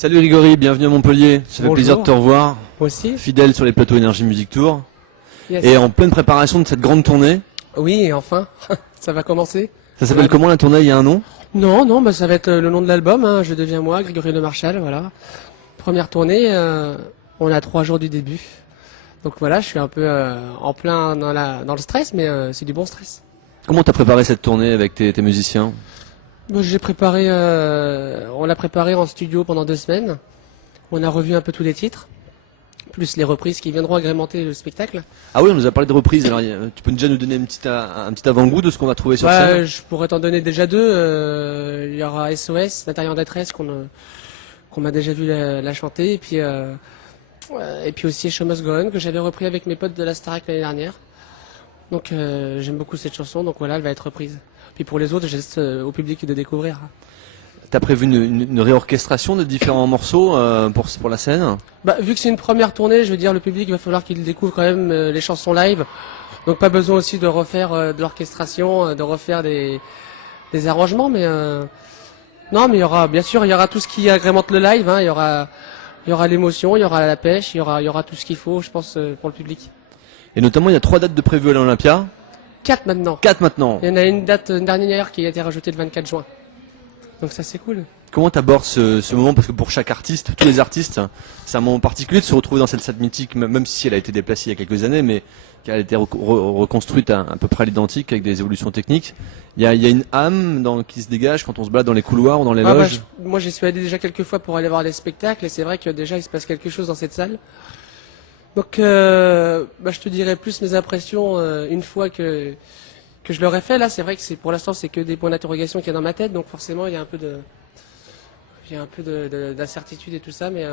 Salut Grégory, bienvenue à Montpellier. Ça fait Bonjour. plaisir de te revoir. Moi aussi. Fidèle sur les plateaux Énergie Music Tour. Yes. Et en pleine préparation de cette grande tournée. Oui, et enfin, ça va commencer. Ça s'appelle comment la tournée? Il y a un nom? Non, bah ça va être le nom de l'album, hein, Je deviens moi, Grégory Le Marchal, voilà. Première tournée, on a 3 jours du début. Donc voilà, je suis un peu en plein dans le stress, mais c'est du bon stress. Comment t'as préparé cette tournée avec tes musiciens? Bon, on l'a préparé en studio pendant 2 semaines. On a revu un peu tous les titres, plus les reprises qui viendront agrémenter le spectacle. Ah oui, on nous a parlé de reprises. Alors, tu peux déjà nous donner un petit avant-goût de ce qu'on va trouver sur scène? Je pourrais t'en donner déjà 2. Il y aura SOS, L'intérieur en détresse, qu'on m'a déjà vu la chanter, et puis aussi Show Must Go On, que j'avais repris avec mes potes de la Starac l'année dernière. Donc j'aime beaucoup cette chanson, donc voilà, elle va être reprise. Puis pour les autres, je laisse au public de découvrir. T'as prévu une réorchestration de différents morceaux pour la scène? Bah, vu que c'est une première tournée, je veux dire, le public, il va falloir qu'il découvre quand même les chansons live. Donc pas besoin aussi de refaire de l'orchestration, de refaire des arrangements, mais non, mais il y aura, bien sûr, il y aura tout ce qui agrémente le live, hein. Il y aura l'émotion, il y aura la pêche, il y aura tout ce qu'il faut, je pense, pour le public. Et notamment, il y a 3 dates de prévues à l'Olympia. 4 maintenant. 4 maintenant. Il y en a une date dernière qui a été rajoutée le 24 juin. Donc ça, c'est cool. Comment t'abordes ce moment? Parce que pour chaque artiste, tous les artistes, c'est un moment particulier de se retrouver dans cette salle mythique, même si elle a été déplacée il y a quelques années, mais qu'elle a été reconstruite à peu près à l'identique avec des évolutions techniques. Il y a une âme qui se dégage quand on se balade dans les couloirs ou dans les loges. Moi, j'y suis allé déjà quelques fois pour aller voir des spectacles, et c'est vrai que déjà, il se passe quelque chose dans cette salle. Donc, je te dirais plus mes impressions une fois que je l'aurais fait. Là, c'est vrai que pour l'instant, c'est que des points d'interrogation qu'il y a dans ma tête, donc forcément, il y a un peu d'incertitude et tout ça, mais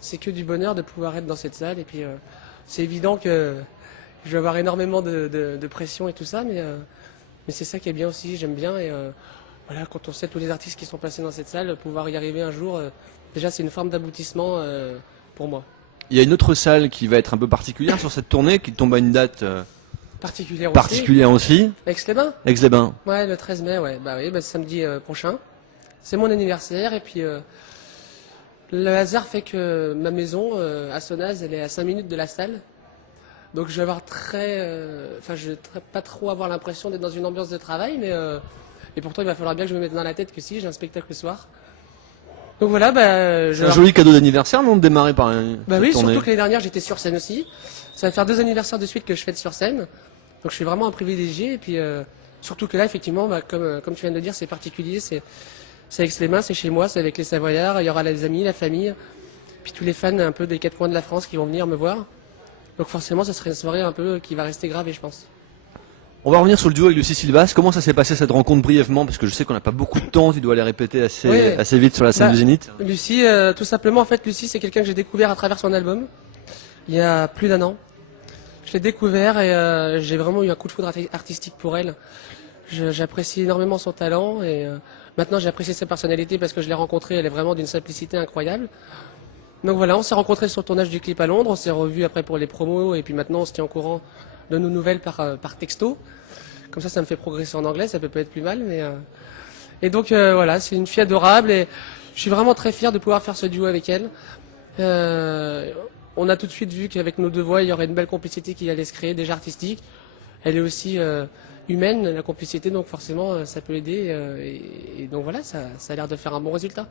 c'est que du bonheur de pouvoir être dans cette salle. Et puis, c'est évident que je vais avoir énormément de pression et tout ça, mais c'est ça qui est bien aussi, j'aime bien. Et voilà, quand on sait tous les artistes qui sont passés dans cette salle, pouvoir y arriver un jour, déjà, c'est une forme d'aboutissement pour moi. Il y a une autre salle qui va être un peu particulière sur cette tournée, qui tombe à une date particulière aussi. Aix-les-Bains. Aix-les-Bains. Ouais, le 13 mai, ouais. Bah oui, samedi prochain. C'est mon anniversaire, et puis le hasard fait que ma maison à Sonnaz, elle est à 5 minutes de la salle. Donc je vais avoir je vais pas trop avoir l'impression d'être dans une ambiance de travail, mais et pourtant il va falloir bien que je me mette dans la tête que si j'ai un spectacle le soir. Donc voilà, c'est un joli cadeau d'anniversaire, non, de démarrer par Bah oui, tournée. surtout que l'année dernière j'étais sur scène aussi. Ça va faire 2 anniversaires de suite que je fête sur scène. Donc je suis vraiment un privilégié, et puis surtout que là effectivement, comme tu viens de le dire, c'est particulier, c'est Aix-les-Bains, c'est chez moi, c'est avec les Savoyards, il y aura les amis, la famille, puis tous les fans un peu des 4 coins de la France qui vont venir me voir. Donc forcément, ça serait une soirée un peu qui va rester gravée, je pense. On va revenir sur le duo avec Lucie Silvas. Comment ça s'est passé cette rencontre brièvement? Parce que je sais qu'on n'a pas beaucoup de temps, tu dois les répéter assez vite sur la scène de Zénith. Lucie, tout simplement, en fait, Lucie, c'est quelqu'un que j'ai découvert à travers son album, il y a plus d'1 an. Je l'ai découvert et j'ai vraiment eu un coup de foudre artistique pour elle. J'apprécie énormément son talent, et maintenant j'apprécie sa personnalité parce que je l'ai rencontrée, elle est vraiment d'une simplicité incroyable. Donc voilà, on s'est rencontrés sur le tournage du clip à Londres, on s'est revus après pour les promos, et puis maintenant on se tient au courant de nos nouvelles par texto. Comme ça me fait progresser en anglais, ça peut pas être plus mal. Et donc voilà, c'est une fille adorable, et je suis vraiment très fier de pouvoir faire ce duo avec elle. On a tout de suite vu qu'avec nos 2 voix, il y aurait une belle complicité qui allait se créer, déjà artistique. Elle est aussi humaine, la complicité, donc forcément ça peut aider. Et donc voilà, ça a l'air de faire un bon résultat.